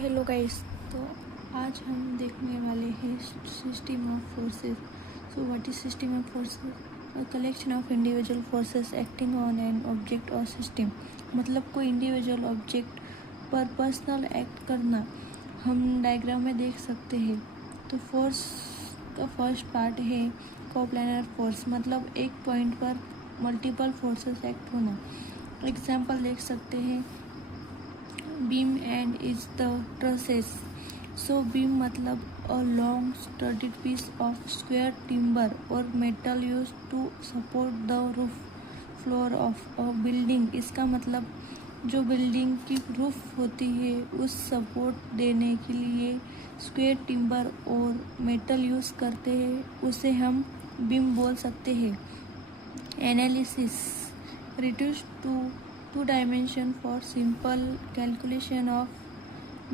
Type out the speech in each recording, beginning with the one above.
Hello guys. तो आज हम देखने वाले हैं system of forces. So what is system of forces? A collection of individual forces acting on an object और सिस्टम। मतलब कोई इंडिविजुअल ऑब्जेक्ट पर पर्सनल एक्ट करना। हम डायग्राम में देख सकते हैं। तो फोर्स का फर्स्ट पार्ट है कोप्लानर फोर्स, मतलब एक पॉइंट पर मल्टीपल फोर्सेस एक्ट होना। एग्जाम्पल देख सकते हैं, beam and is the trusses. So beam मतलब a long studied piece of square timber और metal use to support the roof floor of a building. इसका मतलब जो बिल्डिंग की रूफ होती है उस सपोर्ट देने के लिए स्क्वायर टिम्बर और मेटल यूज करते हैं, उसे हम बीम बोल सकते हैं। Analysis reduced to two dimension for simple calculation of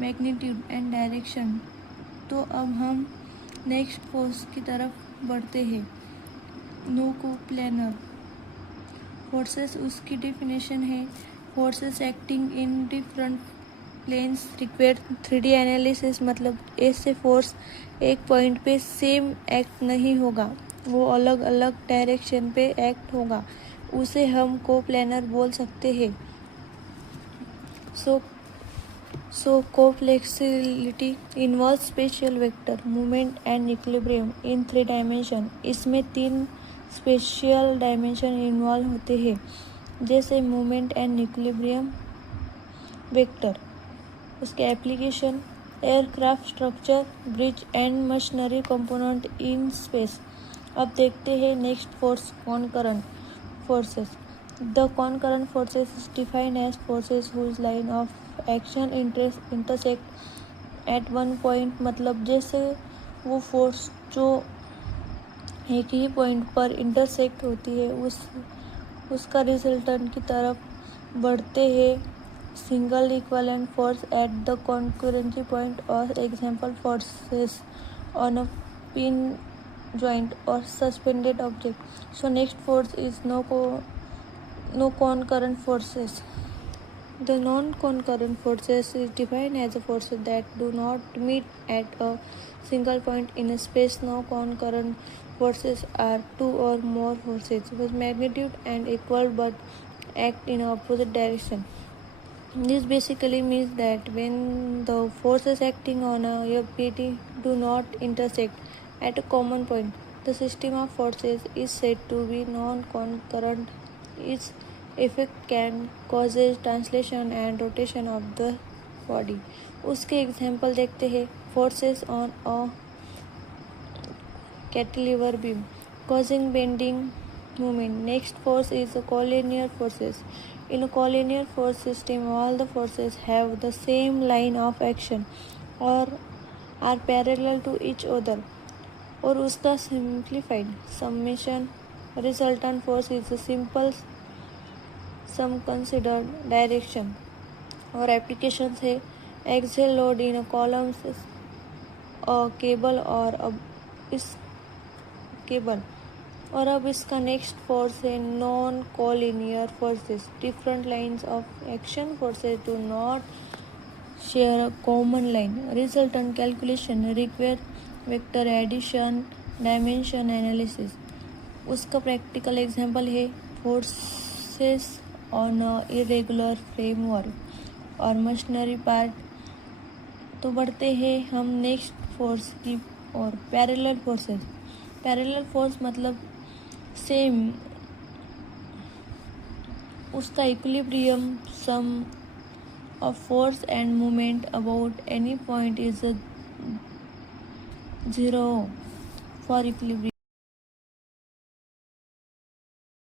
magnitude and direction। तो अब हम नेक्स्ट फोर्स की तरफ बढ़ते हैं। नो कोप्लानर फोर्सेस, उसकी डेफिनेशन है forces acting in different planes require 3D analysis. मतलब ऐसे फोर्स एक पॉइंट पे सेम एक्ट नहीं होगा, वो अलग अलग डायरेक्शन पे एक्ट होगा, उसे हम कोप्लानर बोल सकते हैं। So complexity involve spatial vector movement and equilibrium in 3 dimension. इसमें 3 स्पेशियल डायमेंशन इन्वॉल्व होते हैं, जैसे मूवमेंट एंड इक्विलिब्रियम वेक्टर। उसके application aircraft structure, bridge and machinery component in space. अब देखते हैं next force, concurrent forces. The concurrent forces is defined as forces whose line of action intersect at one point। मतलब जैसे वो force जो एक ही point पर इंटरसेक्ट होती है उसका रिजल्टेंट की तरफ बढ़ते हैं। Single equivalent force at the concurrency point और example forces on a pin joint or suspended object. So next force is no concurrent forces. The non-concurrent forces is defined as the forces that do not meet at a single point in a space. No concurrent forces are two or more forces with magnitude and equal but act in opposite direction. This basically means that when the forces acting on a object do not intersect at a common point, the system of forces is said to be non-concurrent. Its effect can cause translation and rotation of the body. उसके example देखते हैं। Forces on a cantilever beam causing bending movement. Next force is collinear forces. In a collinear force system, all the forces have the same line of action or are parallel to each other। और उसका simplified summation resultant force is a simple sum considered direction. और applications है axial load in a columns a cable और अब इस cable. और अब इसका नेक्स्ट फोर्स है non collinear forces. Different lines of action forces do not share a common line. Resultant calculation require vector addition dimension analysis. उसका practical example है forces on a irregular framework और machinery part. तो बढ़ते हैं हम next force की और parallel forces. Parallel force मतलब सेम, उसका equilibrium sum of force and movement about any point is 0 for equilibrium।